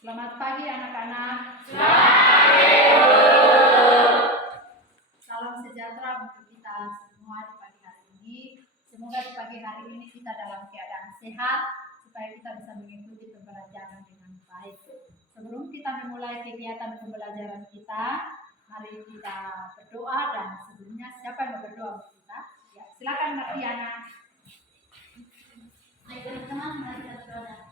Selamat pagi anak-anak. Selamat pagi, Bu. Salam sejahtera untuk kita semua di pagi hari ini. Semoga di pagi hari ini kita dalam keadaan sehat supaya kita bisa mengikuti pembelajaran dengan baik. Sebelum kita memulai kegiatan pembelajaran kita, mari kita berdoa. Dan sebelumnya siapa yang mau berdoa untuk kita? Ya, silakan Martiana. Baik teman-teman, mari kita berdoa.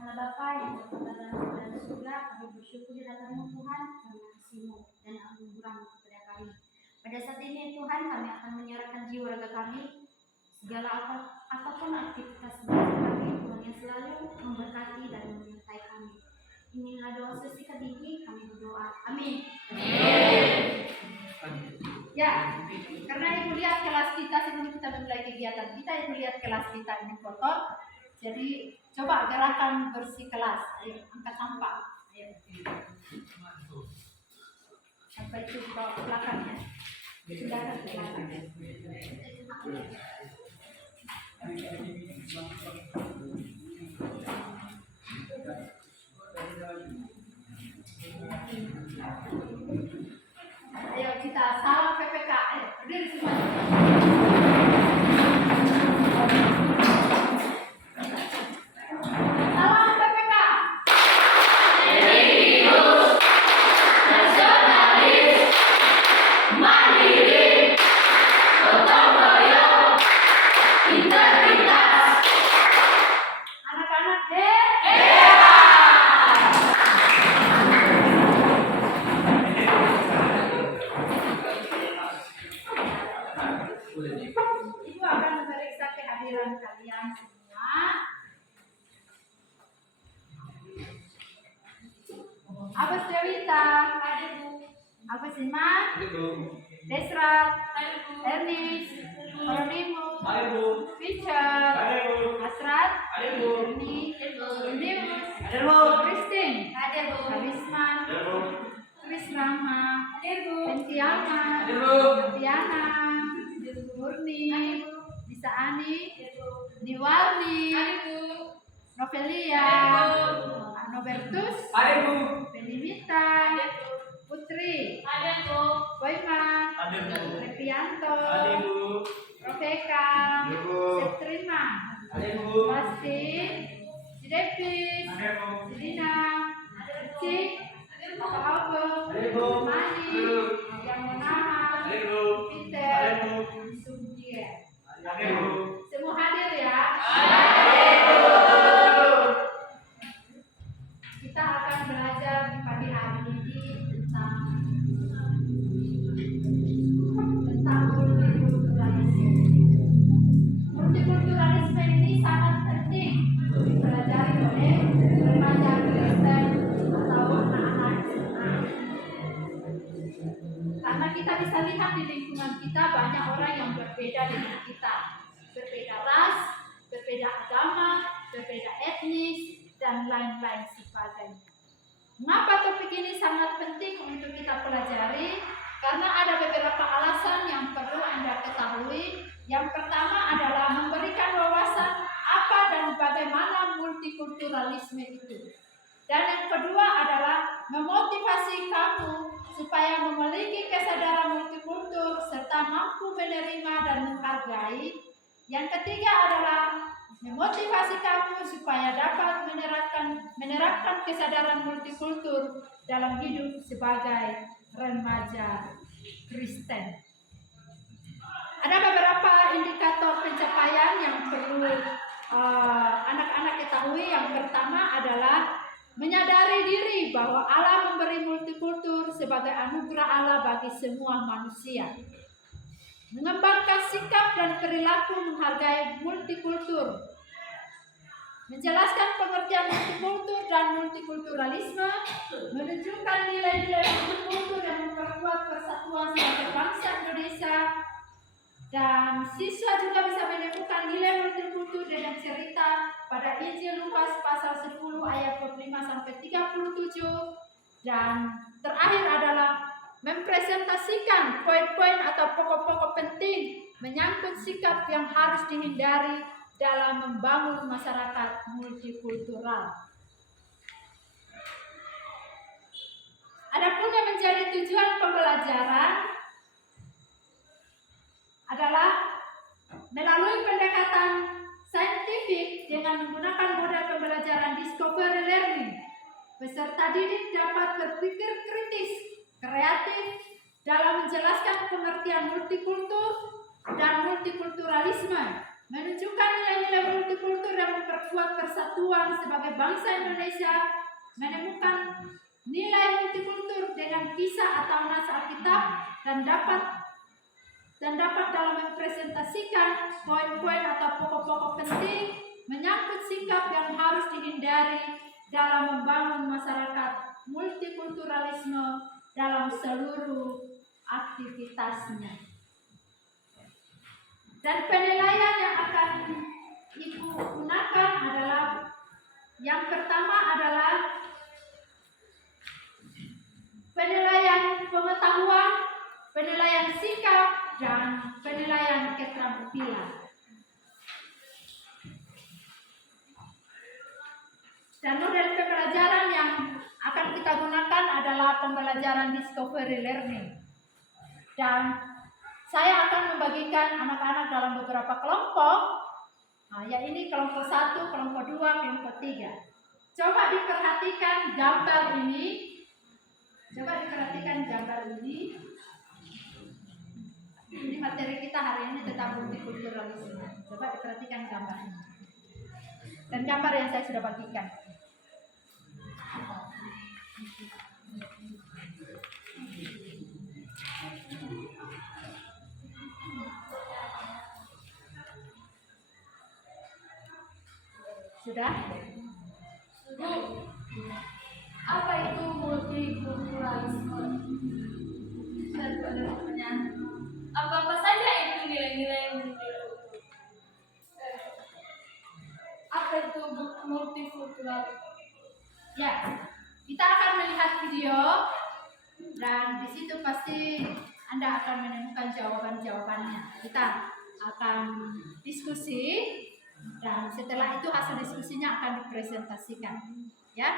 Allah Bapa yang berada dalam surga, kami bersyukur di hadapan Tuhan karena kasih-Mu dan anugerah-Mu kepada kami. Pada saat ini Tuhan, kami akan menyerahkan jiwa raga kami, segala apapun aktivitas belajar kami, Tuhan yang selalu memberkati dan menyertai kami. Inilah doa sesikat ini, kami berdoa. Amin. Ya, karena Ibu lihat kelas kita sebelum kita memulai kegiatan kita, Ibu lihat kelas kita ini kotor. Jadi coba gerakan bersih kelas. Ayo, angkat sampah. Ayo. Sampai itu bawa ke belakang ya. Pindahkan ke belakang. Ayo kita salam PPK. Ayo, berdiri semua. Ibu akan memeriksa kehadiran kalian semua. Abas Dewita, Abas Iman, Desrat, Ernest, Ronimus, Richard, Asrat, Erni, Indius, Christine, Karisman, Chris Rama, Pentiama, Tiana, Murni, Bisa Ani, Niwarni, Novelia, Nobertus, Benimita, Putri, Boyman, Repianto, Profeka, Septrima, Pasti, Sidepis, Sidina, Cik, Papa Augo, Mani, Yang Menahan, Peter, Sumjie. Semua hadir ya. Kita akan belajar di pagi hari ini tentang multikulturalisme. Multikulturalisme ini sangat penting untuk dipelajari oleh remaja Kristen atau anak-anak SMA. Karena kita bisa lihat di lingkungan kita banyak orang yang berbeda dengan kita, berbeda ras, berbeda agama, berbeda etnis, dan lain-lain sebagainya. Mengapa topik ini sangat penting untuk kita pelajari? Karena ada beberapa alasan yang perlu Anda ketahui. Yang pertama adalah memberikan wawasan apa dan bagaimana multikulturalisme itu. Dan yang kedua adalah memotivasi kamu supaya memiliki kesadaran multikultur serta mampu menerima dan menghargai. Yang ketiga adalah memotivasi kamu supaya dapat menerapkan kesadaran multikultur dalam hidup sebagai remaja Kristen. Ada beberapa indikator pencapaian yang perlu anak-anak ketahui. Yang pertama adalah menyadari diri bahwa Allah memberi multikultur sebagai anugerah Allah bagi semua manusia. Mengembangkan sikap dan perilaku menghargai multikultur. Menjelaskan pengertian multikultur dan multikulturalisme, menunjukkan nilai-nilai multikultur yang memperkuat persatuan sebagai bangsa Indonesia. Dan siswa juga bisa menemukan nilai multikultur dengan cerita pada Injil Lukas pasal 10 ayat 45-37. Dan terakhir adalah mempresentasikan poin-poin atau pokok-pokok penting menyangkut sikap yang harus dihindari dalam membangun masyarakat multikultural. menjadi tujuan pembelajaran adalah melalui pendekatan saintifik dengan menggunakan model pembelajaran discovery learning. Peserta didik dapat berpikir kritis, kreatif dalam menjelaskan pengertian multikultur dan multikulturalisme, menunjukkan nilai-nilai multikultur dan memperkuat persatuan sebagai bangsa Indonesia, menemukan nilai multikultur dengan kisah atau nas Alkitab dan dapat dalam mempresentasikan poin-poin atau pokok-pokok penting menyangkut sikap yang harus dihindari dalam membangun masyarakat multikulturalisme dalam seluruh aktivitasnya. Dan penilaian yang akan Ibu gunakan adalah yang pertama adalah penilaian pengetahuan, penilaian sikap, dan penilaian keterampilan. Dan model pembelajaran yang akan kita gunakan adalah pembelajaran discovery learning. Dan saya akan membagikan anak-anak dalam beberapa kelompok. Nah, ya ini kelompok 1, kelompok 2, kelompok 3. Coba diperhatikan gambar ini. Ini materi kita hari ini tentang multikulturalisme. Coba diperhatikan gambar ini. Dan gambar yang saya sudah bagikan. Sudah? Bu, apa itu multikulturalisme? Dan ada pertanyaan, apa saja itu nilai-nilai multikultur? Apa itu multikulturalisme? Ya, kita akan melihat video dan di situ pasti Anda akan menemukan jawaban-jawabannya. Kita akan diskusi dan setelah itu hasil diskusinya akan dipresentasikan. Ya.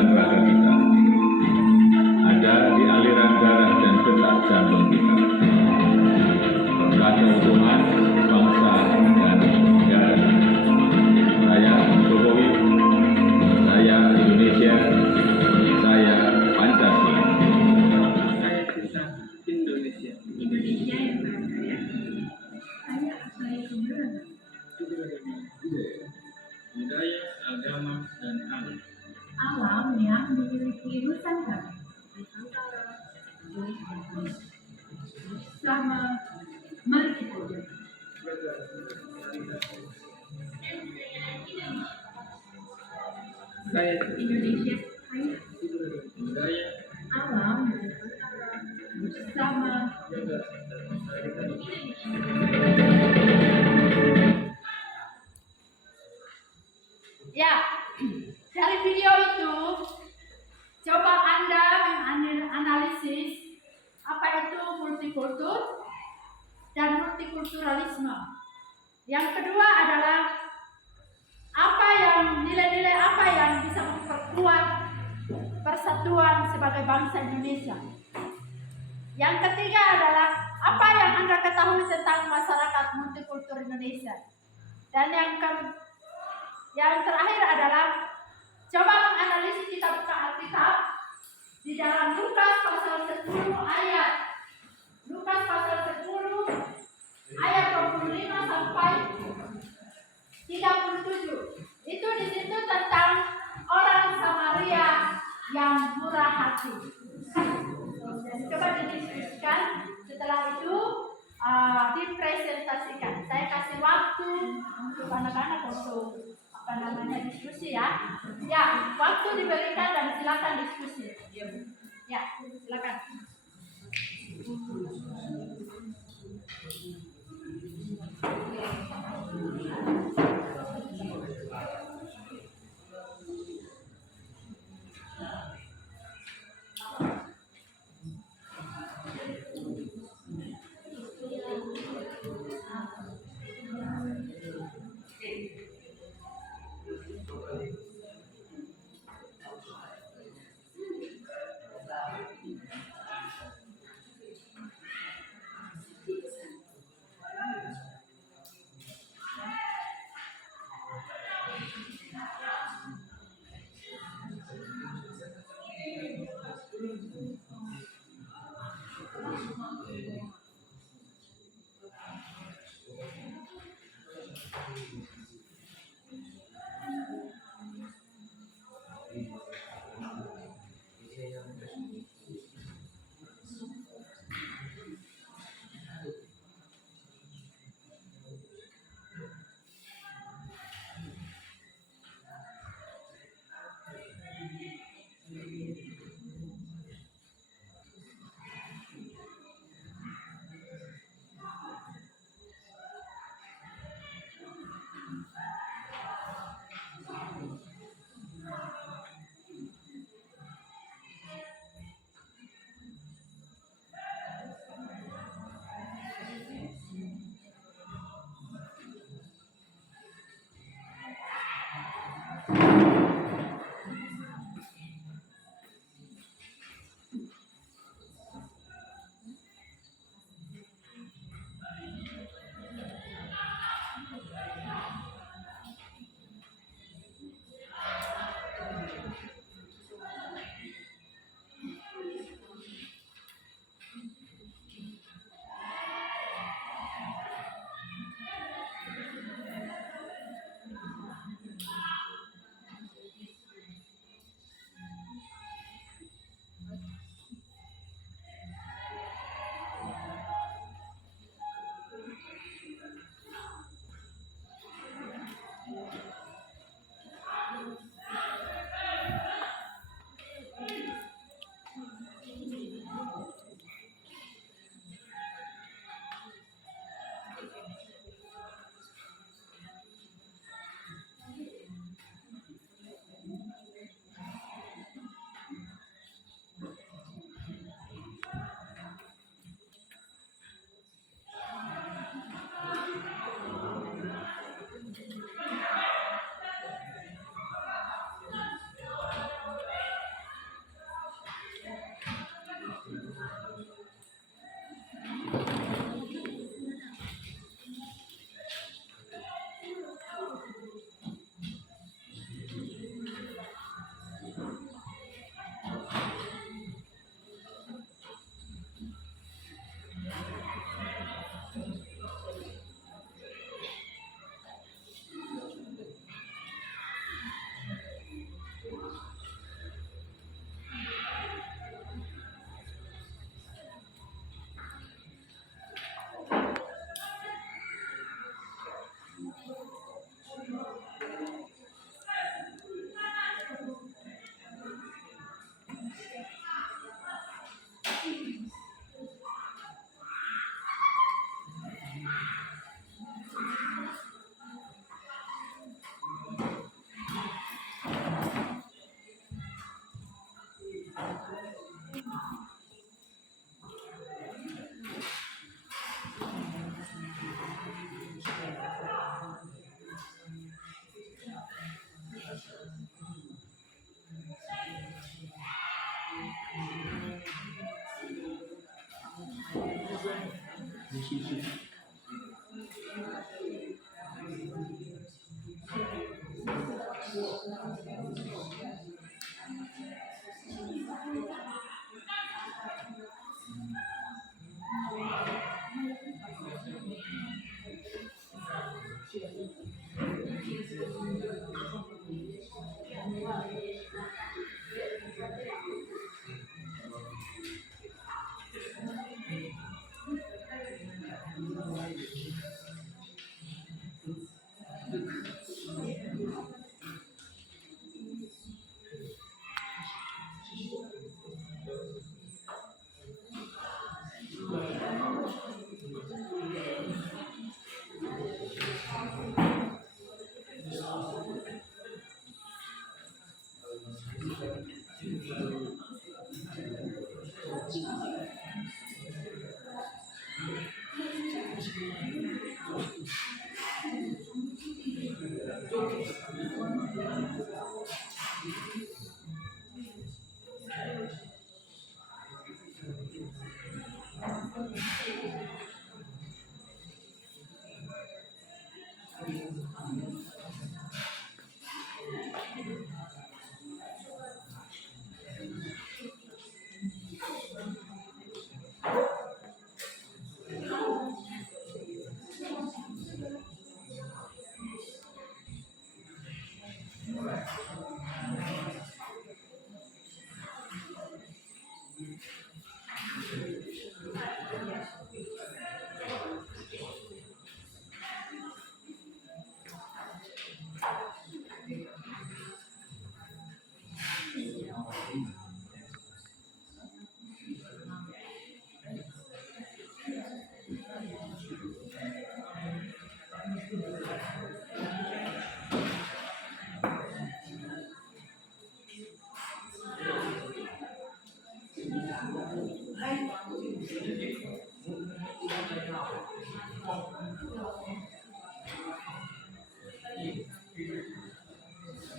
dalam raga kita, ada di aliran darah dan detak jantung kita. Berkat keutuhan bangsa dan negara. Saya Jokowi, saya Indonesia, saya Pancasila. Saya cinta Indonesia. Indonesia yang bahagia. Saya Asai Keberana. Budaya, agama, dan alam. Alam yang memiliki Nusantara. Sama, mari kita jaga. Saya Indonesia kaya budaya, alam bersama jaga. Ya, dari video itu coba Anda menganalisis apa itu multikultur dan multikulturalisme. Yang kedua adalah nilai-nilai apa yang bisa memperkuat persatuan sebagai bangsa Indonesia. Yang ketiga adalah apa yang Anda ketahui tentang masyarakat multikultur Indonesia. Dan yang terakhir adalah coba menganalisis, kita buka Alkitab di dalam Lukas pasal 10 ayat 25 sampai 37. Itu di situ tentang orang Samaria yang murah hati. Jadi coba didiskusikan, setelah itu dipresentasikan. Saya kasih waktu untuk anak-anak untuk diskusi ya. Ya, waktu diberikan dan silakan diskusi. Ya, silakan.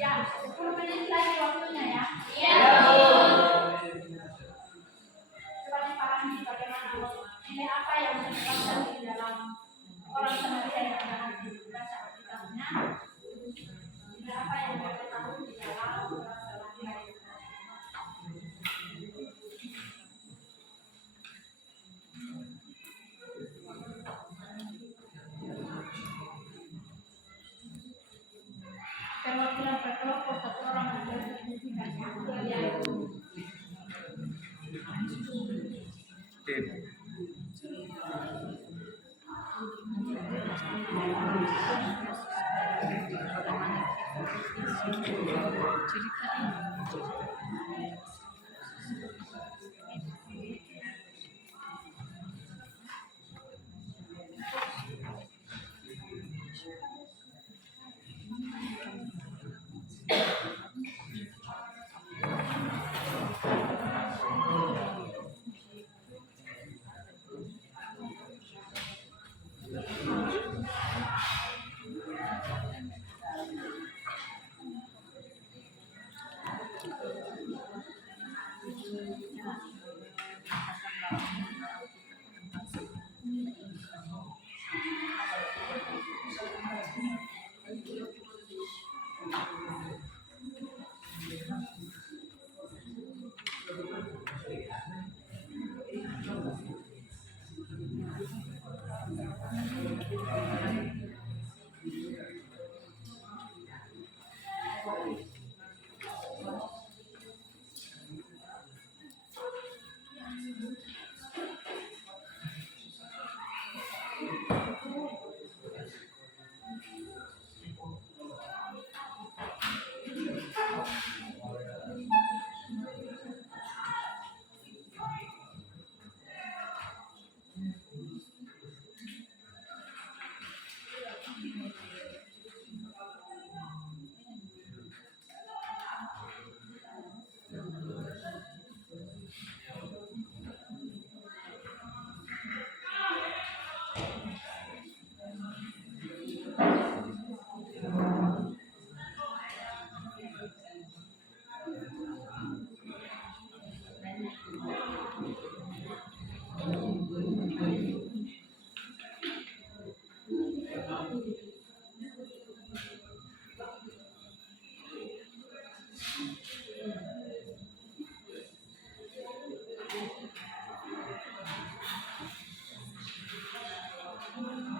Ya, 10 menit lagi waktunya ya. Coba dipahami bagaimana nilai apa yang menyebabkan di dalam orang Samaria yang ada di baca Alkitabnya. Nilai apa yang mereka tahu di dalam orang Samaria itu. Perwakilan per kelompok satu orang membuat signifikan yaitu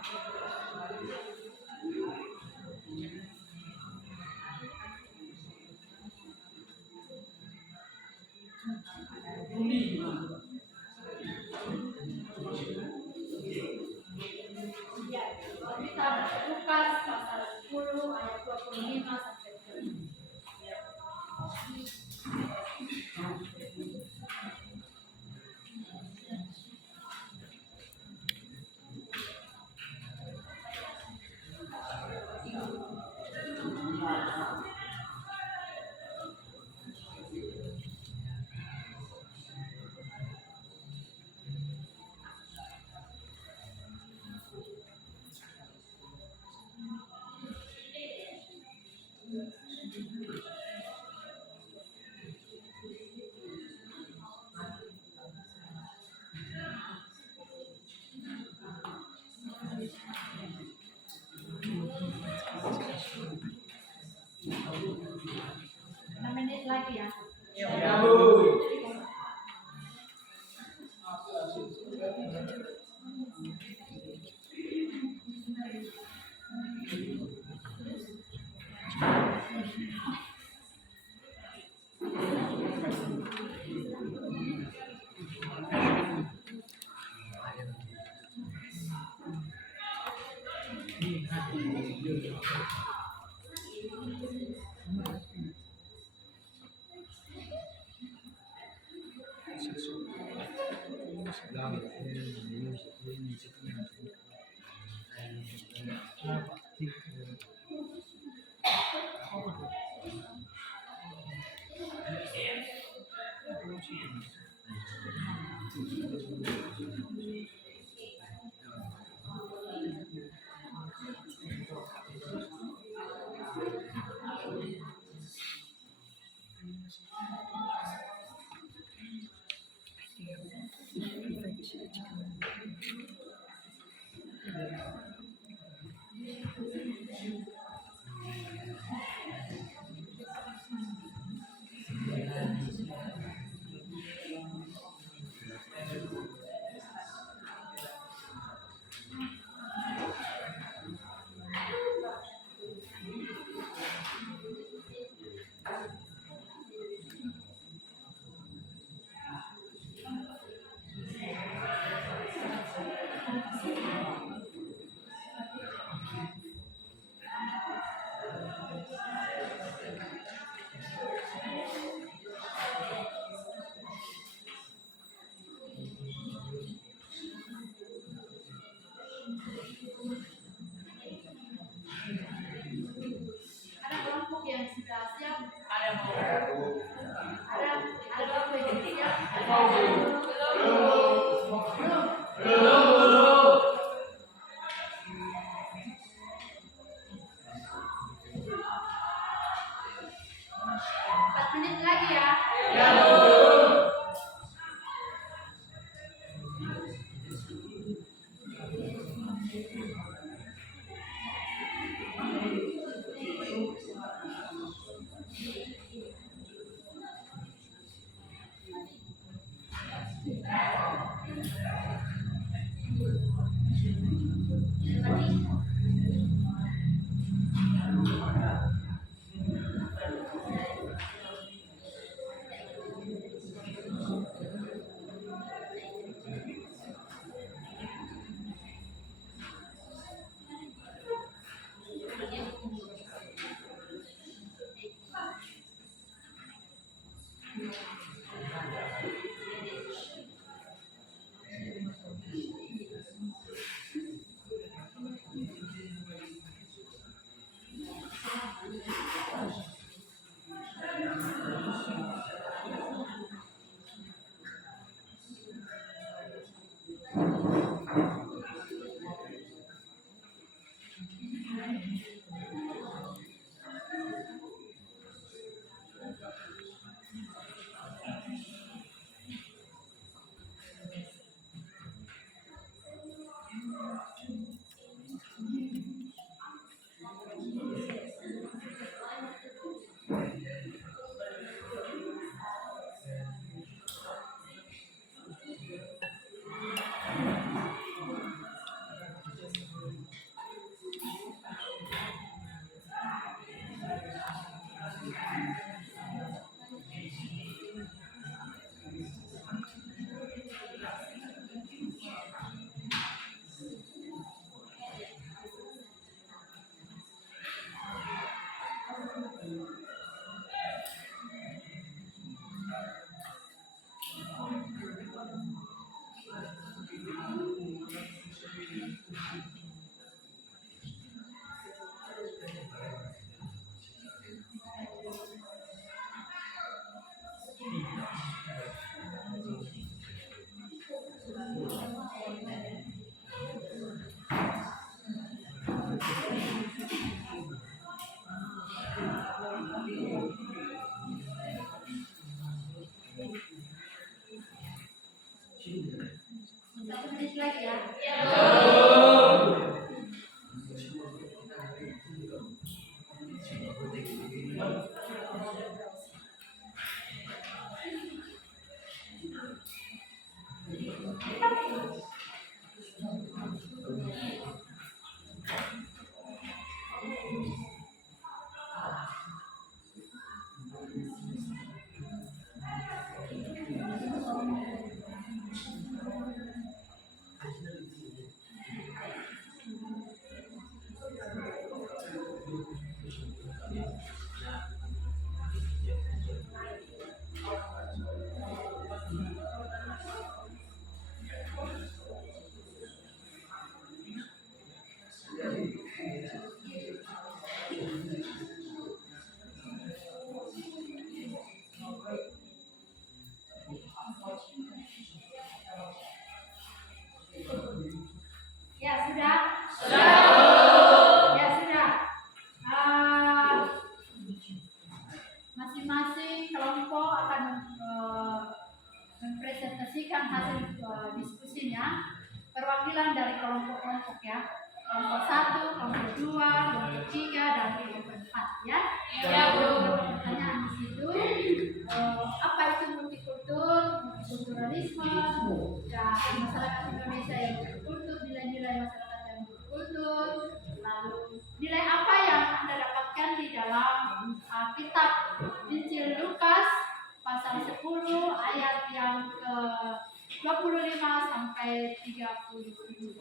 Ya, kita baca Lukas pasal 10 ayat 25 sampai 30. Menit lagi ya. Satu menit lagi ya. Ya sudah. Ya sudah. Masing-masing kelompok akan mempresentasikan hasil diskusinya. Perwakilan dari kelompok-kelompok ya. Kelompok 1, kelompok 2, kelompok 3, dan kelompok 4 ya. Ya, pertanyaan di situ. Apa itu multikultur, multikulturalisme, dan masyarakat Indonesia yang multikultur, nilai-nilai masyarakat yang multikultur, lalu nilai apa yang Anda dapatkan di dalam kitab Injil Lukas pasal 10 ayat yang ke 25 sampai 37.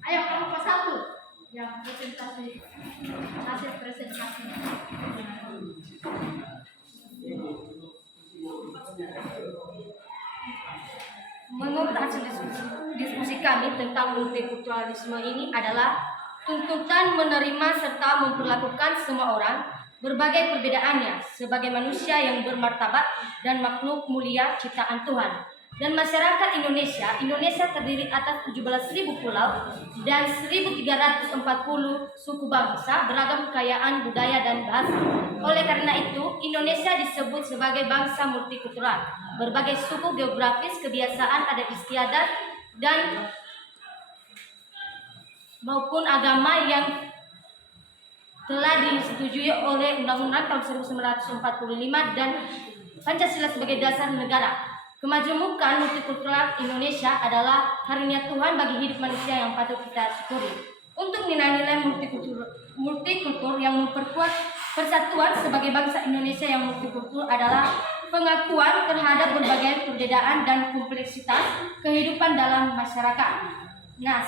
Ayo kelompok 1 yang presentasi, hasil presentasi. Menurut hasil diskusi kami tentang multikulturalisme ini adalah tuntutan menerima serta memperlakukan semua orang berbagai perbedaannya sebagai manusia yang bermartabat dan makhluk mulia ciptaan Tuhan. Dan masyarakat Indonesia terdiri atas 17.000 pulau dan 1.340 suku bangsa, beragam kekayaan budaya dan bahasa. Oleh karena itu, Indonesia disebut sebagai bangsa multikultural. Berbagai suku geografis, kebiasaan, adat istiadat, dan maupun agama yang telah disetujui oleh Undang-Undang tahun 1945 dan Pancasila sebagai dasar negara. Kemajemukan multikultural Indonesia adalah karunia Tuhan bagi hidup manusia yang patut kita syukuri. Untuk nilai-nilai multikultur yang memperkuat persatuan sebagai bangsa Indonesia yang multikultur adalah pengakuan terhadap berbagai perbedaan dan kompleksitas kehidupan dalam masyarakat. Nah,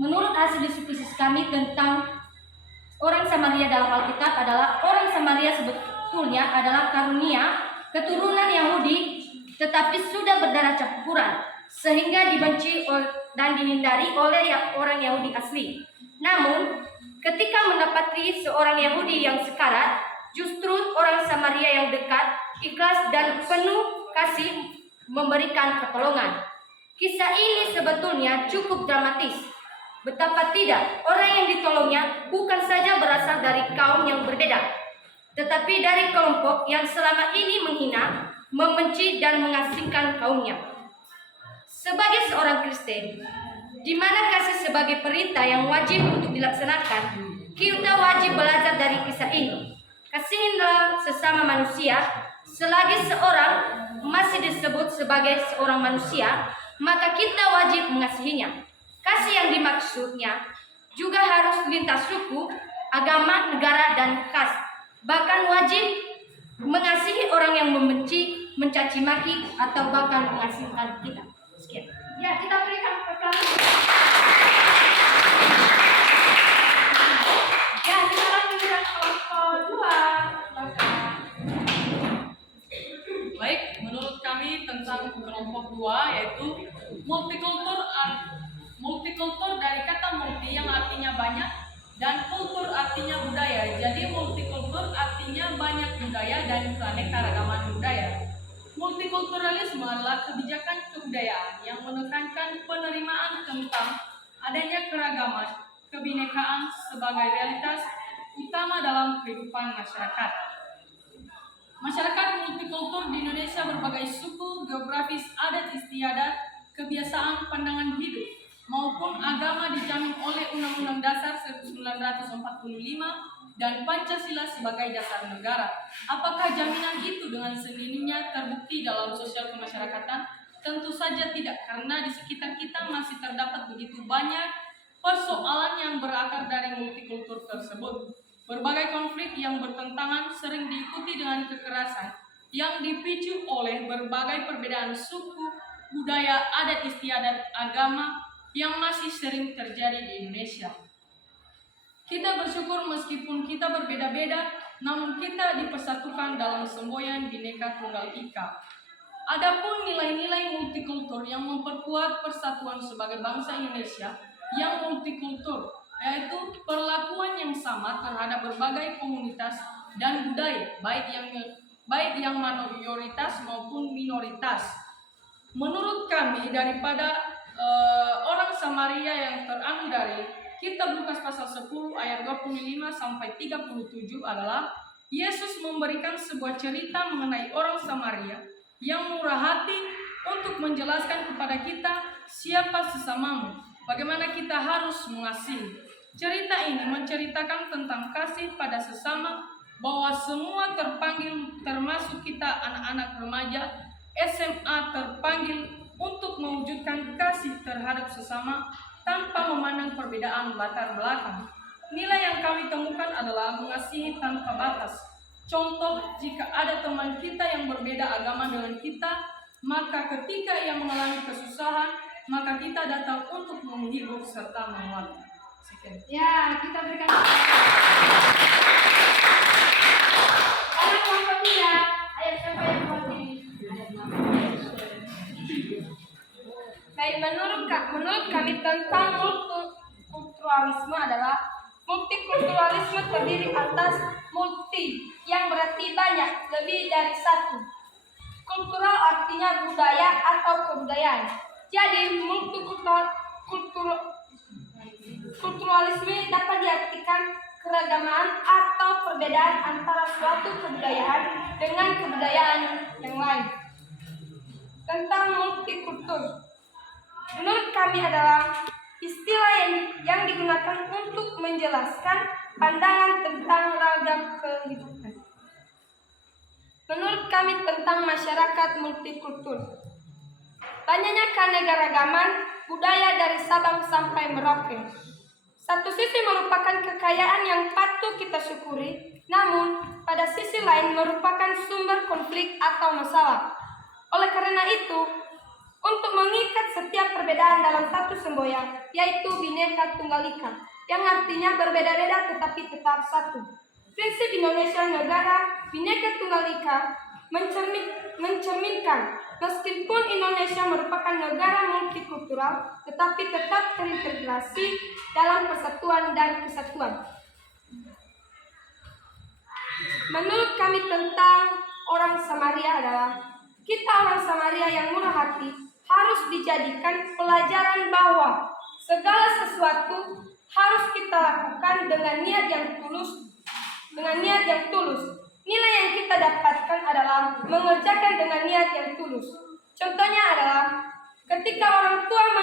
menurut hasil diskusi kami tentang orang Samaria dalam Alkitab adalah orang Samaria sebetulnya adalah karunia keturunan Yahudi tetapi sudah berdarah campuran sehingga dibenci dan dihindari oleh orang Yahudi asli. Namun, ketika mendapati seorang Yahudi yang sekarat, justru orang Samaria yang dekat, ikhlas dan penuh kasih memberikan pertolongan. Kisah ini sebetulnya cukup dramatis. Betapa tidak, orang yang ditolongnya bukan saja berasal dari kaum yang berbeda, tetapi dari kelompok yang selama ini menghina, membenci dan mengasingkan kaumnya. Sebagai seorang Kristen, di mana kasih sebagai perintah yang wajib untuk dilaksanakan, kita wajib belajar dari kisah ini. Kasihilah sesama manusia, selagi seorang masih disebut sebagai seorang manusia, maka kita wajib mengasihinya. Kasih yang dimaksudnya juga harus lintas suku, agama, negara, dan kas. Bahkan wajib mengasihi orang yang membenci, mencaci maki, atau bahkan mengasingkan kita. Sekian. Ya, kita berikan pertolongan. Ya, sekarang giliran kelompok 2. Baik, menurut kami tentang kelompok 2 yaitu multikultur dari kata banyak, dan kultur artinya budaya. Jadi multikultur artinya banyak budaya dan keanekaragaman budaya. Multikulturalisme adalah kebijakan kebudayaan yang menekankan penerimaan tentang adanya keragaman, kebinekaan sebagai realitas utama dalam kehidupan masyarakat. Masyarakat multikultur di Indonesia berbagai suku, geografis, adat istiadat, kebiasaan, pandangan hidup, maupun agama dijamin oleh Undang-Undang Dasar 1945 dan Pancasila sebagai dasar negara. Apakah jaminan itu dengan sendirinya terbukti dalam sosial kemasyarakatan? Tentu saja tidak, karena di sekitar kita masih terdapat begitu banyak persoalan yang berakar dari multikultur tersebut. Berbagai konflik yang bertentangan sering diikuti dengan kekerasan yang dipicu oleh berbagai perbedaan suku, budaya, adat istiadat, agama yang masih sering terjadi di Indonesia. Kita bersyukur meskipun kita berbeda-beda, namun kita dipersatukan dalam semboyan Bhinneka Tunggal Ika. Adapun nilai-nilai multikultur yang memperkuat persatuan sebagai bangsa Indonesia yang multikultur, yaitu perlakuan yang sama terhadap berbagai komunitas dan budaya, baik yang mayoritas maupun minoritas. Menurut kami, daripada orang Samaria yang terambil dari Kitab Lukas pasal 10 ayat 25 sampai 37 adalah Yesus memberikan sebuah cerita mengenai orang Samaria yang murah hati untuk menjelaskan kepada kita siapa sesamamu, bagaimana kita harus mengasihi. Cerita ini menceritakan tentang kasih pada sesama, bahwa semua terpanggil, termasuk kita anak-anak remaja SMA terpanggil untuk mewujudkan kasih terhadap sesama tanpa memandang perbedaan latar belakang. Nilai yang kami temukan adalah mengasihi tanpa batas. Contoh, jika ada teman kita yang berbeda agama dengan kita, maka ketika ia mengalami kesusahan, maka kita datang untuk menghibur serta menguatkan. Sekian. Ya, kita berikan orang yang ketiga, ayat siapa yang mewakili? Baik, menurut kami tentang multikulturalisme adalah multikulturalisme terdiri atas multi, yang berarti banyak, lebih dari satu. Kultural artinya budaya atau kebudayaan. Jadi multikulturalisme dapat diartikan keragaman atau perbedaan antara suatu kebudayaan dengan kebudayaan yang lain. Tentang multikultur, menurut kami adalah istilah yang digunakan untuk menjelaskan pandangan tentang ragam kehidupan. Menurut kami tentang masyarakat multikultur, banyaknya keanekaragaman budaya dari Sabang sampai Merauke. Satu sisi merupakan kekayaan yang patut kita syukuri, namun pada sisi lain merupakan sumber konflik atau masalah. Oleh karena itu, untuk mengikat setiap perbedaan dalam satu semboyan, yaitu Bhinneka Tunggal Ika, yang artinya berbeda-beda tetapi tetap satu. Prinsip Indonesia Negara Bhinneka Tunggal Ika mencerminkan meskipun Indonesia merupakan negara multikultural, tetapi tetap terintegrasi dalam persatuan dan kesatuan. Menurut kami tentang orang Samaria adalah kita orang Samaria yang murah hati harus dijadikan pelajaran bahwa segala sesuatu harus kita lakukan dengan niat yang tulus. Nilai yang kita dapatkan adalah mengerjakan dengan niat yang tulus. Contohnya adalah ketika orang tua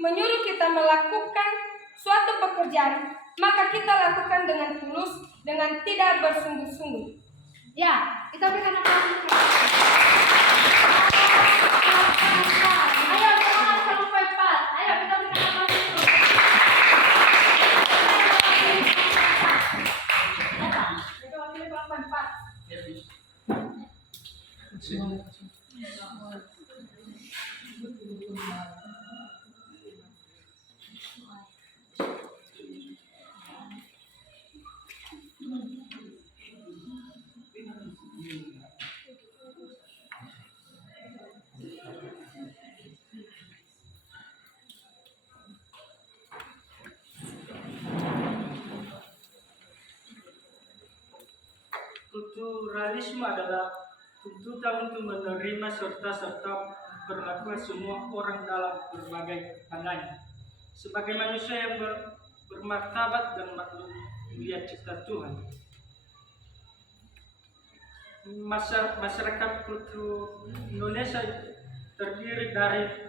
menyuruh kita melakukan suatu pekerjaan, maka kita lakukan dengan tulus, dengan tidak bersungguh-sungguh. Ya, kita berikan aplaus. Ayo, semangat kelompok 4. Ayo, kita berikan aplaus dulu. Kita wakili kelompok 4. Multikulturalisme adalah tuntutan untuk menerima serta perlakuan semua orang dalam berbagai pandangan sebagai manusia yang bermartabat dan makhluk mulia cipta Tuhan. Masyarakat kultur Indonesia terdiri dari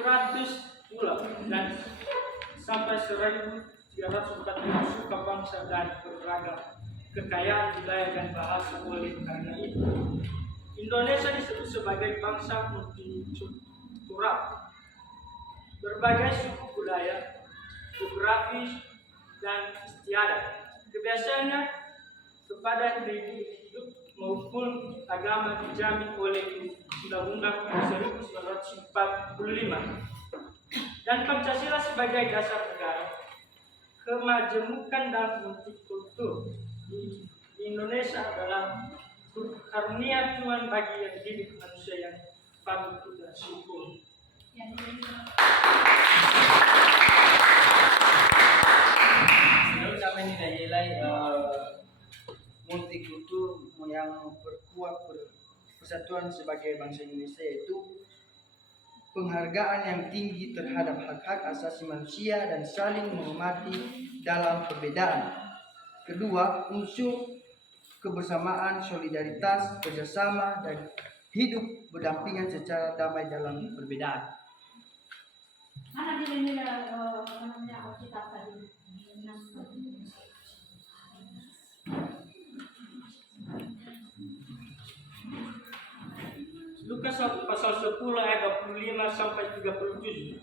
ratus pulau dan sampai 1.340 suku bangsa dan beragam kekayaan budaya dan bahasa. Oleh karena itu, Indonesia disebut sebagai bangsa multikultural. Berbagai suku budaya, geografis, dan istiadat, kebiasaannya kepada hidup maupun agama dijamin oleh Undang-Undang 1945 dan Pancasila sebagai dasar negara. Kemajemukan dan multikultur di Indonesia adalah karunia Tuhan bagi yang hidup manusia yang patut kita syukur. Lalu kami nilai multikultur yang memperkuat persatuan sebagai bangsa Indonesia, yaitu penghargaan yang tinggi terhadap hak-hak asasi manusia dan saling menghormati dalam perbedaan. Kedua, unsur kebersamaan, solidaritas, kerjasama, dan hidup berdampingan secara damai dalam perbedaan. Mana nilai-nilai Alkitab tadi? Lukas 1 pasal 10 ayat 25 sampai 37.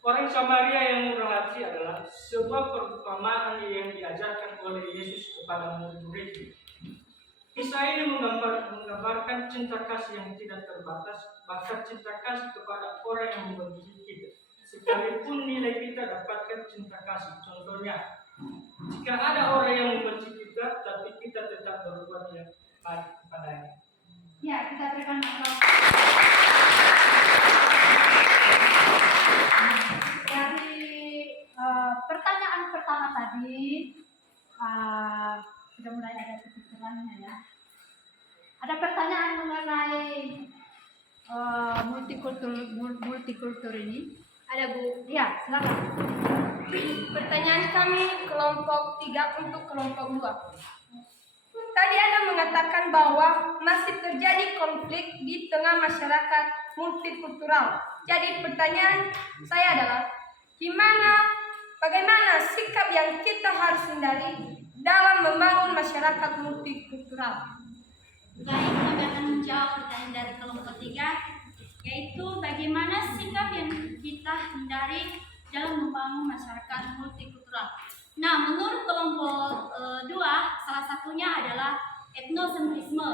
Orang Samaria yang murah hati adalah sebuah perumpamaan yang diajarkan oleh Yesus kepada murid-muridnya. Kisah ini menggambarkan cinta kasih yang tidak terbatas, bahkan cinta kasih kepada orang yang membenci kita. Sekalipun nilai kita dapatkan cinta kasih. Contohnya, jika ada orang yang membenci kita, tapi kita tetap berbuat yang baik kepadanya. Ya, kita berikan aplaus. Dari pertanyaan pertama tadi, sudah mulai ada kepikirannya ya. Ada pertanyaan mengenai multikultur ini. Ada Bu? Ya, silakan. Pertanyaan kami kelompok 3 untuk kelompok 2. Tadi Anda mengatakan bahwa masih terjadi konflik di tengah masyarakat multikultural. Jadi pertanyaan saya adalah, bagaimana sikap yang kita harus hindari dalam membangun masyarakat multikultural? Baik, kami akan menjawab pertanyaan dari kelompok 3, yaitu bagaimana sikap yang kita hindari dalam membangun masyarakat multikultural. Nah, menurut kelompok 2, salah satunya adalah etnosentrisme,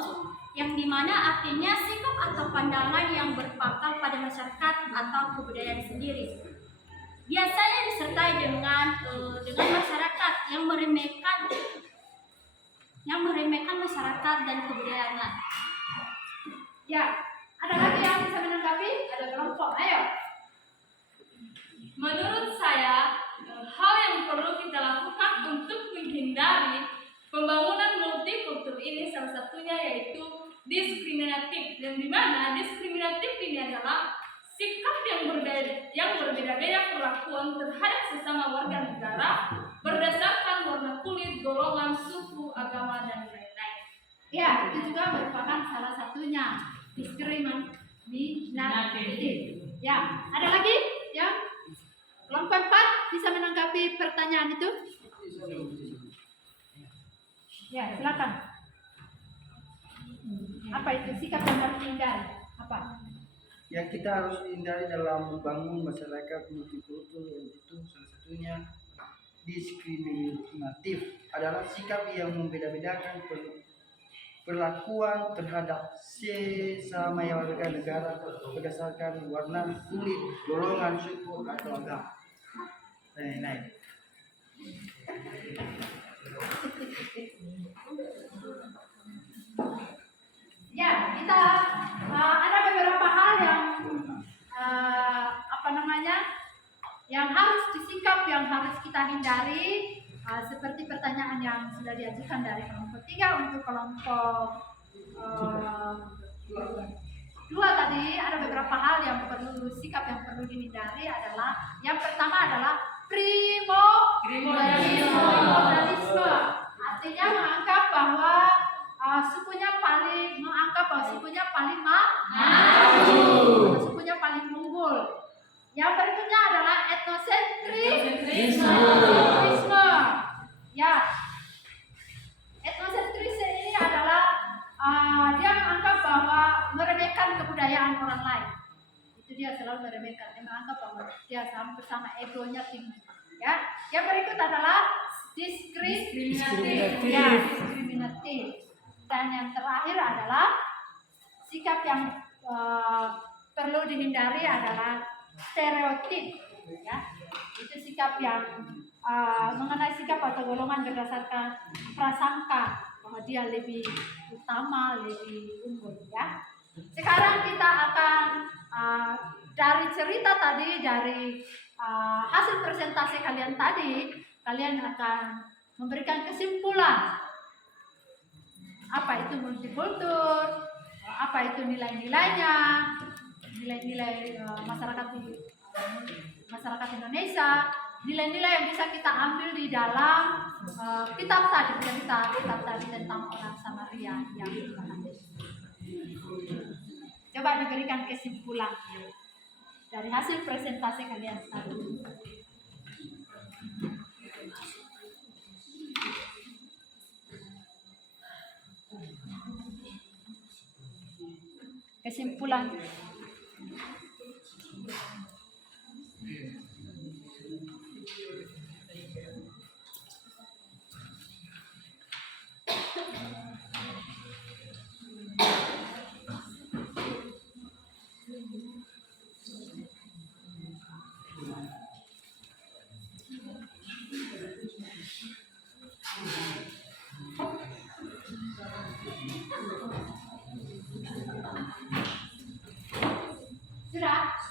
yang dimana artinya sikap atau pandangan yang berpangkal pada masyarakat atau kebudayaan sendiri. Biasanya disertai dengan masyarakat yang meremehkan masyarakat dan kebudayaan. Ya, ada lagi yang bisa menanggapi? Ada kelompok, ayo. Menurut saya, hal yang perlu kita lakukan untuk menghindari pembangunan multikultur ini salah satunya yaitu diskriminatif, yang dimana diskriminatif ini adalah sikap yang berbeda-beda perlakuan terhadap sesama warga negara berdasarkan warna kulit, golongan, suku, agama, dan lain-lain. Ya, itu juga merupakan salah satunya diskriminatif. Ya, ada lagi yang kelompok 4 bisa menanggapi pertanyaan itu? Ya, silakan. Apa itu sikap yang harus dihindari? Apa? Yang kita harus hindari dalam membangun masyarakat multikultur, yaitu salah satunya diskriminatif, adalah sikap yang membeda-bedakan perlakuan terhadap sesama warga negara berdasarkan warna kulit, golongan, suku, atau agama. Lain-lain. Ya, kita ada beberapa hal yang kita hindari seperti pertanyaan yang sudah diajukan dari kelompok 3 untuk kelompok 2 tadi ada beberapa hal yang sikap yang perlu dihindari adalah yang pertama adalah primordialisme. Artinya menganggap bahwa sukunya paling maju, sukunya paling unggul. Yang berikutnya adalah etnosentrisme. Ya, etnosentrisme ini adalah dia menganggap bahwa meremehkan kebudayaan orang lain. Itu dia selalu meremehkan. Dia menganggap bahwa dia sama egonya tinggi. Ya, yang berikut adalah diskriminatif. Ya, diskriminatif. Dan yang terakhir adalah sikap yang perlu dihindari adalah stereotip. Ya, itu sikap yang mengenai sikap atau golongan berdasarkan prasangka bahwa dia lebih utama, lebih unggul. Ya. Sekarang kita akan dari cerita tadi, dari hasil presentasi kalian tadi, kalian akan memberikan kesimpulan. Apa itu multikultur? Apa itu nilai-nilainya? Nilai-nilai masyarakat Indonesia, nilai-nilai yang bisa kita ambil di dalam kitab tadi tentang orang Samaria yang dibahas. Coba diberikan kesimpulan dari hasil presentasi kalian tadi. Kesimpulan.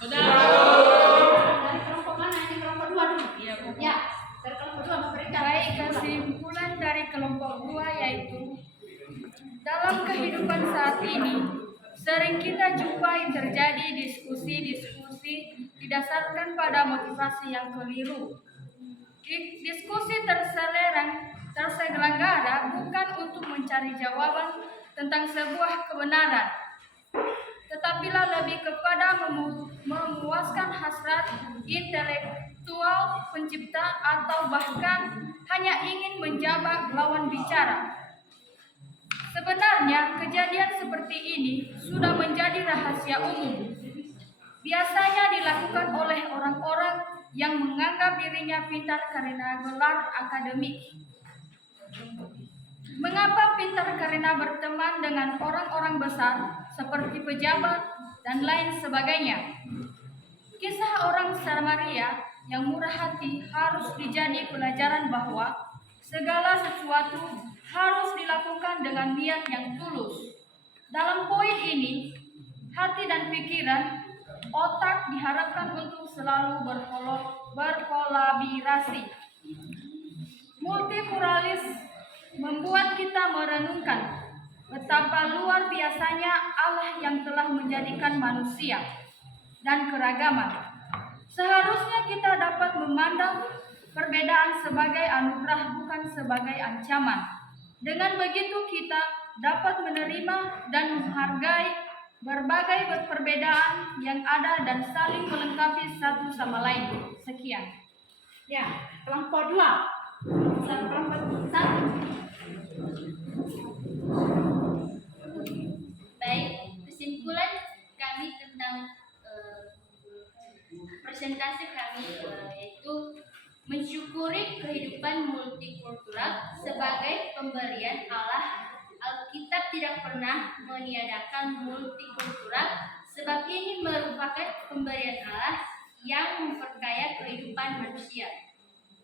Sudah? Dari kelompok mana? Ini kelompok 2 dulu. Ya, dari kelompok 2 memberikan. Baik, kesimpulan dari kelompok 2 yaitu dalam kehidupan saat ini sering kita jumpai terjadi diskusi-diskusi didasarkan pada motivasi yang keliru. Diskusi terselenggara bukan untuk mencari jawaban tentang sebuah kebenaran, tetapilah lebih kepada memuaskan hasrat intelektual pencipta atau bahkan hanya ingin menjebak lawan bicara. Sebenarnya kejadian seperti ini sudah menjadi rahasia umum. Biasanya dilakukan oleh orang-orang yang menganggap dirinya pintar karena gelar akademik. Mengapa pintar? Karena berteman dengan orang-orang besar seperti pejabat dan lain sebagainya. Kisah orang Samaria yang murah hati harus dijadi pelajaran bahwa segala sesuatu harus dilakukan dengan niat yang tulus. Dalam poin ini, hati dan pikiran, otak diharapkan untuk selalu berkolaborasi. Multipluralis membuat kita merenungkan betapa luar biasanya Allah yang telah menjadikan manusia dan keragaman. Seharusnya kita dapat memandang perbedaan sebagai anugerah bukan sebagai ancaman. Dengan begitu kita dapat menerima dan menghargai berbagai perbedaan yang ada dan saling melengkapi satu sama lain. Sekian. Ya, kelompok 2. Kelompok 1. Baik, kesimpulan kami tentang presentasi kami yaitu mensyukuri kehidupan multikultural sebagai pemberian Allah. Alkitab tidak pernah meniadakan multikultural sebab ini merupakan pemberian Allah yang memperkaya kehidupan manusia.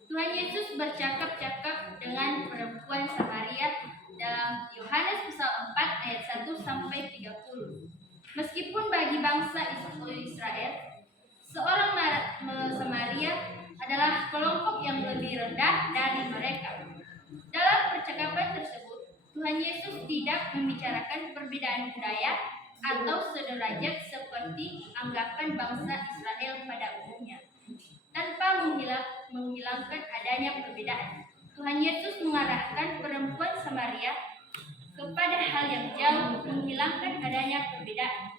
Tuhan Yesus bercakap-cakap dengan perempuan Samaria dalam Yohanes pasal 4 ayat 1 sampai 30. Meskipun bagi bangsa Israel seorang Samaria adalah kelompok yang lebih rendah dari mereka. Dalam percakapan tersebut, Tuhan Yesus tidak membicarakan perbedaan budaya atau sederajat seperti anggapan bangsa Israel pada umumnya. Tanpa menghilangkan adanya perbedaan, Tuhan Yesus mengarahkan perempuan Samaria kepada hal yang jauh menghilangkan adanya perbedaan.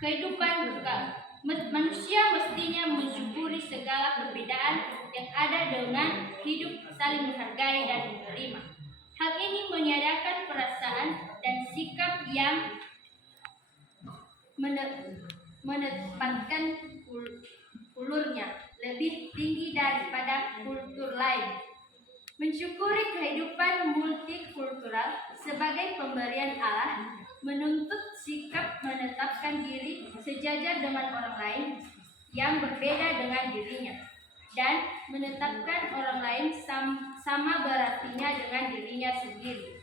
Kehidupan berkah. Manusia mestinya mensyukuri segala perbedaan yang ada dengan hidup saling menghargai dan menerima. Hal ini menyadarkan perasaan dan sikap yang menempatkan ulurnya lebih tinggi daripada kultur lain. Mensyukuri kehidupan multikultural sebagai pemberian Allah menuntut sikap menetapkan diri sejajar dengan orang lain yang berbeda dengan dirinya dan menetapkan orang lain sama berartinya dengan dirinya sendiri.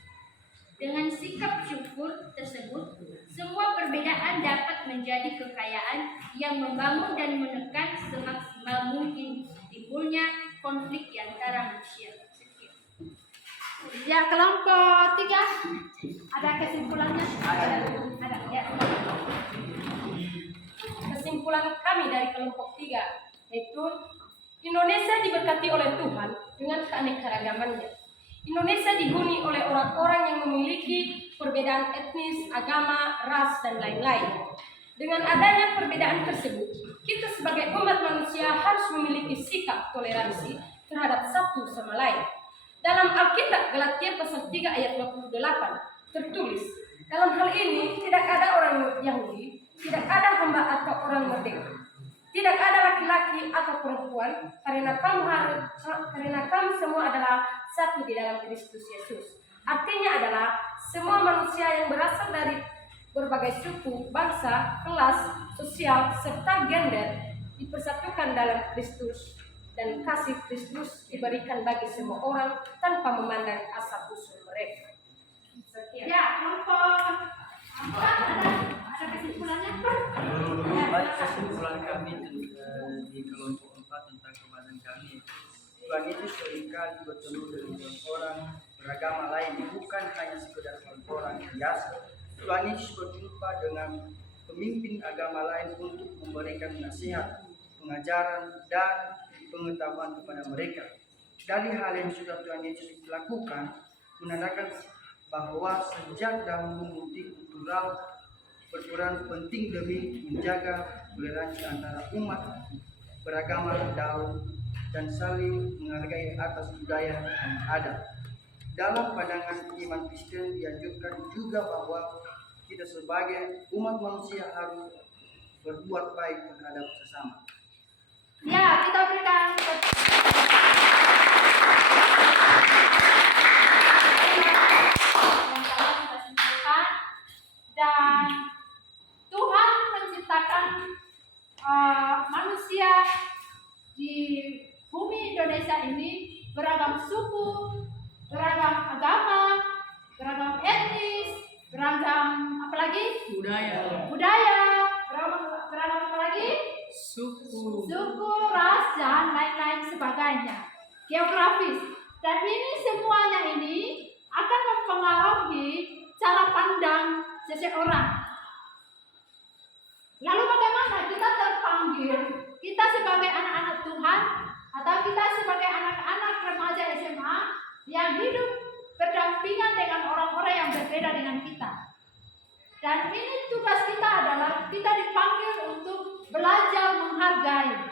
Dengan sikap syukur tersebut, semua perbedaan dapat menjadi kekayaan yang membangun dan menekan semaksimal mungkin timbulnya konflik di antara manusia. Ya, kelompok 3 ada kesimpulannya? Ada. Ya. Kesimpulan kami dari kelompok 3 yaitu Indonesia diberkati oleh Tuhan dengan keanekaragamannya. Indonesia dihuni oleh orang-orang yang memiliki perbedaan etnis, agama, ras, dan lain-lain. Dengan adanya perbedaan tersebut, kita sebagai umat manusia harus memiliki sikap toleransi terhadap satu sama lain. Dalam Alkitab Galatia pasal 3 ayat 28 tertulis, dalam hal ini tidak ada orang Yahudi, tidak ada hamba atau orang merdeka, tidak ada laki-laki atau perempuan, karena kamu semua adalah satu di dalam Kristus Yesus. Artinya adalah semua manusia yang berasal dari berbagai suku, bangsa, kelas, sosial, serta gender dipersatukan dalam Kristus. Dan kasih Kristus diberikan bagi semua orang tanpa memandang asal usul mereka. Ya, kelompok 4 ada kesimpulannya? Baik, kesimpulan kami di kelompok 4 tentang kebahagiaan kami. Tuhan Yesus seringkali bertemu dengan orang beragama lain, bukan hanya sekedar orang biasa. Tuhan Yesus berjumpa dengan pemimpin agama lain untuk memberikan nasihat, pengajaran, dan pengetahuan kepada mereka. Dari hal yang sudah Tuhan Yesus lakukan, menandakan bahwa sejak dahulu multikultural berperan penting demi menjaga toleransi antara umat beragama dan saling menghargai atas budaya yang ada. Dalam pandangan iman Kristen dianjurkan juga bahwa kita sebagai umat manusia harus berbuat baik terhadap sesama. Ya, kita berikan dan Tuhan menciptakan manusia di bumi Indonesia ini beragam suku, beragam agama, beragam etnis, beragam apalagi budaya, beragam apalagi suku, ras, dan lain-lain sebagainya, geografis. Dan ini semuanya ini akan mempengaruhi cara pandang seseorang. Lalu bagaimana kita terpanggil, kita sebagai anak-anak Tuhan atau kita sebagai anak-anak remaja SMA yang hidup berdampingan dengan orang-orang yang berbeda dengan kita. Dan ini tugas kita adalah kita dipanggil untuk belajar menghargai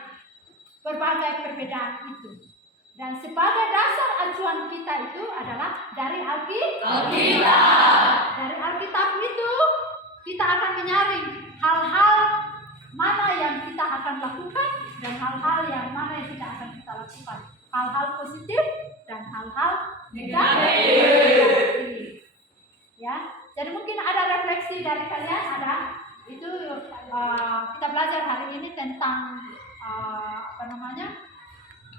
berbagai perbedaan itu. Dan sebagai dasar acuan kita itu adalah dari Alkitab. Dari Alkitab itu kita akan menyaring hal-hal mana yang kita akan lakukan dan hal-hal yang mana yang tidak akan kita lakukan. Hal-hal positif dan hal-hal negatif. Ya, jadi mungkin ada refleksi dari kalian, ada itu kita belajar hari ini tentang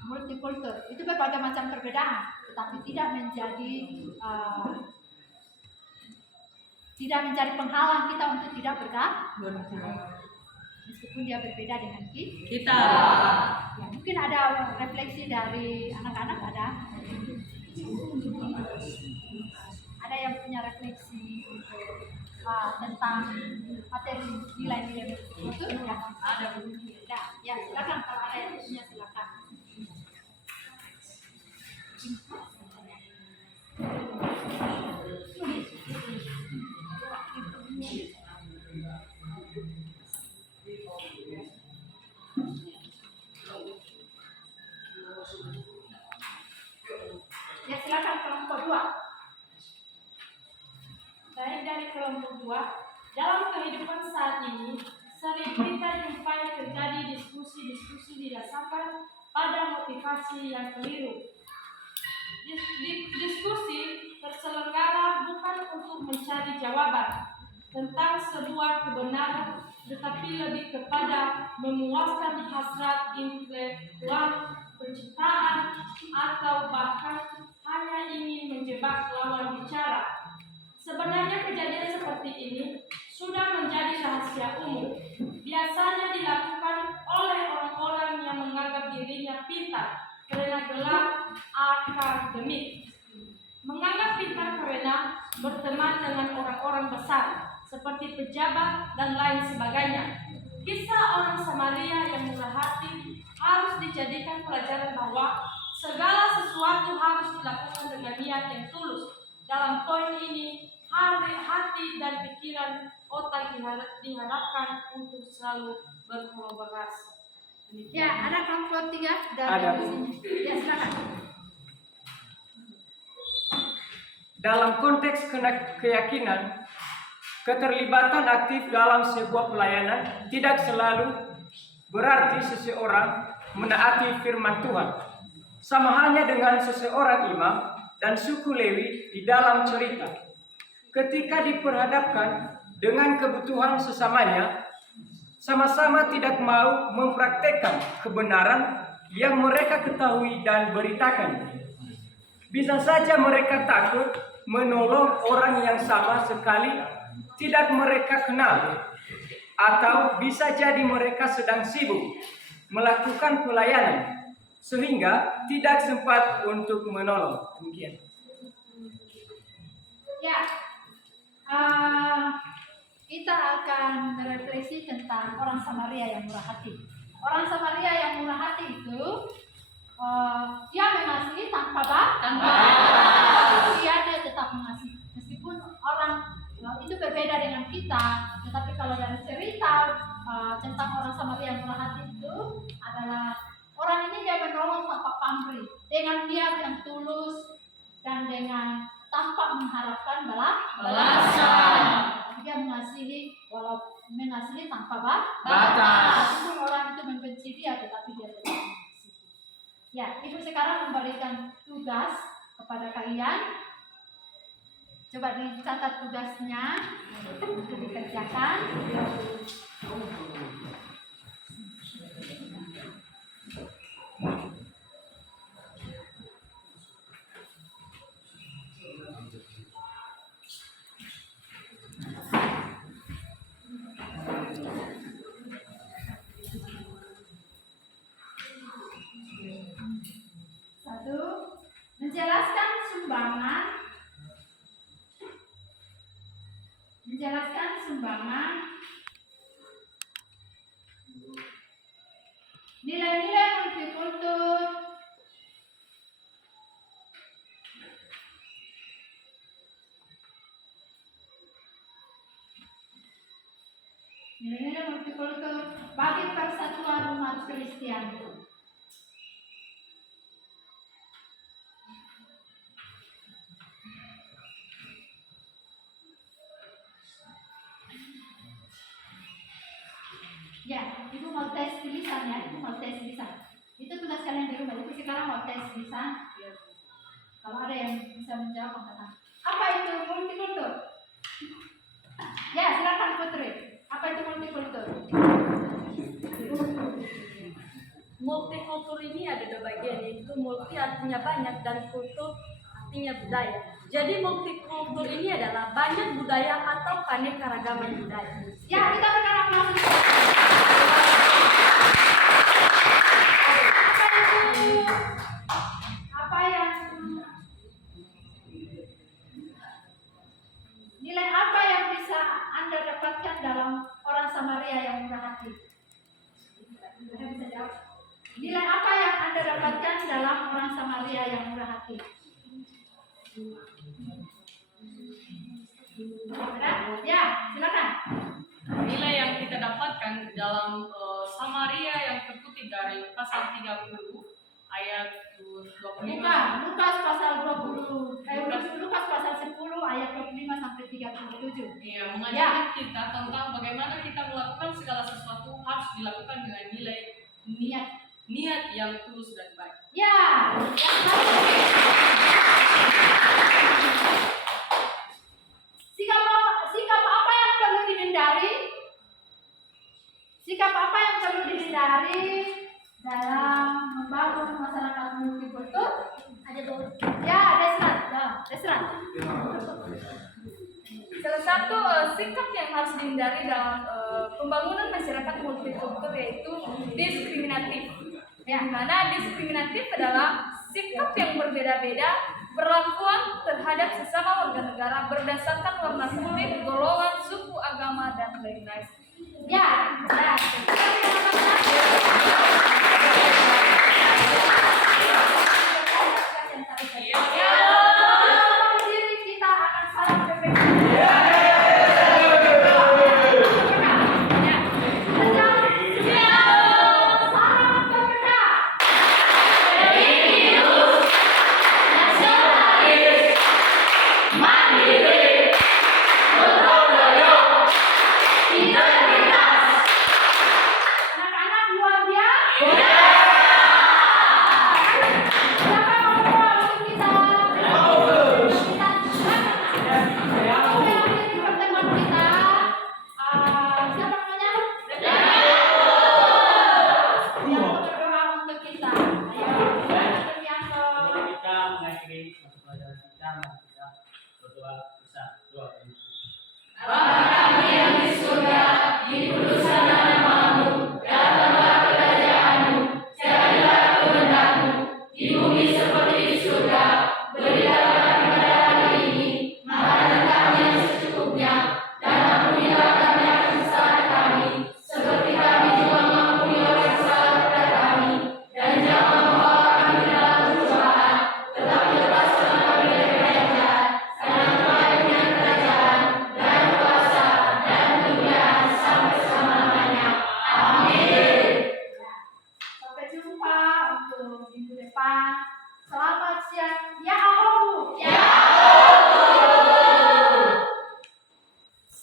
multikultur. Itu berbagai macam perbedaan, tetapi tidak menjadi penghalang kita untuk tidak bergabung. meskipun dia berbeda dengan Kita. Ya, mungkin ada refleksi dari anak-anak, ada yang punya refleksi tentang materi nilai-nilai itu ya. Ada. Ya, silakan kalau ada yang punya, silakan. Ya, silakan kelompok 2. Saya dari kelompok 2. Dalam kehidupan saat ini, sering kita jumpai terjadi diskusi-diskusi didasarkan pada motivasi yang keliru. Diskusi terselenggara bukan untuk mencari jawaban tentang sebuah kebenaran, tetapi lebih kepada memuaskan hasrat intelektual, pencitraan, atau bahkan hanya ingin menjebak lawan bicara. Sebenarnya kejadian seperti ini sudah menjadi rahasia umum. Biasanya dilakukan oleh orang-orang yang menganggap dirinya pintar karena gelar akademik. Menganggap pintar karena berteman dengan orang-orang besar seperti pejabat dan lain sebagainya. Kisah orang Samaria yang murah hati harus dijadikan pelajaran bahwa segala sesuatu harus dilakukan dengan niat yang tulus. Dalam poin ini, hati dan pikiran otak diharapkan untuk selalu berkolaborasi. Ya, ada kelompok 3 dari Ada. sini. Ya, silakan. Dalam konteks keyakinan, keterlibatan aktif dalam sebuah pelayanan tidak selalu berarti seseorang menaati firman Tuhan. Sama halnya dengan seseorang imam dan suku Lewi di dalam cerita. Ketika diperhadapkan dengan kebutuhan sesamanya, sama-sama tidak mau mempraktekkan kebenaran yang mereka ketahui dan beritakan. Bisa saja mereka takut menolong orang yang sama sekali tidak mereka kenal, atau bisa jadi mereka sedang sibuk melakukan pelayanan sehingga tidak sempat untuk menolong. Demikian. Ya, kita akan merefleksi tentang orang Samaria yang murah hati. Orang Samaria yang murah hati itu dia mengasihi tanpa dia tetap mengasihi meskipun orang itu berbeda dengan kita. Tetapi kalau dari cerita tentang orang Samaria yang murah hati itu adalah orang ini dia menolong tanpa pamrih, dengan niat yang tulus dan dengan tanpa mengharapkan balasan. Dia mengasihi mengasihi tanpa batas. Meskipun orang itu membenci dia, tetapi dia tetap mengasihi. Ya, Ibu sekarang memberikan tugas kepada kalian. Coba dicatat tugasnya untuk dikerjakan. Satu, menjelaskan sumbangan nilai-nilai multikultur bagi persatuan umat Kristiani. Ya, Ibu mau tes tulisan ya, Itu tugas kalian di rumah. Jadi sekarang mau tes tulisan. Kalau ada yang bisa menjawab, katakan. Apa itu multikultur? Ya, silakan Putri. Apa itu multikultur? Multikultur ini ada dua bagian, yaitu multi artinya banyak dan kultur artinya budaya. Jadi multikultur ini adalah banyak budaya atau keanekaragaman budaya. Ya, kita berikan aplaus. Maria yang murah hati. Ada? Ya, silakan. Nilai yang kita dapatkan dalam Samaria yang terkutip dari pasal 30 ayat 25. Lukas pasal 10 ayat 25 sampai 37. Iya, mengajarkan kita tentang bagaimana kita melakukan segala sesuatu harus dilakukan dengan nilai niat yang tulus dan baik. Ya, sikap apa yang perlu dihindari? Sikap apa yang perlu dihindari dalam membangun masyarakat multikultur? Ada tuh. Ya, Desrat. Salah satu sikap yang harus dihindari dalam pembangunan masyarakat multikultur yaitu diskriminatif. Yang mana diskriminatif adalah sikap yang berbeda-beda perlakuan terhadap sesama warga negara berdasarkan warna kulit, golongan, suku, agama, dan lain-lain. Ya,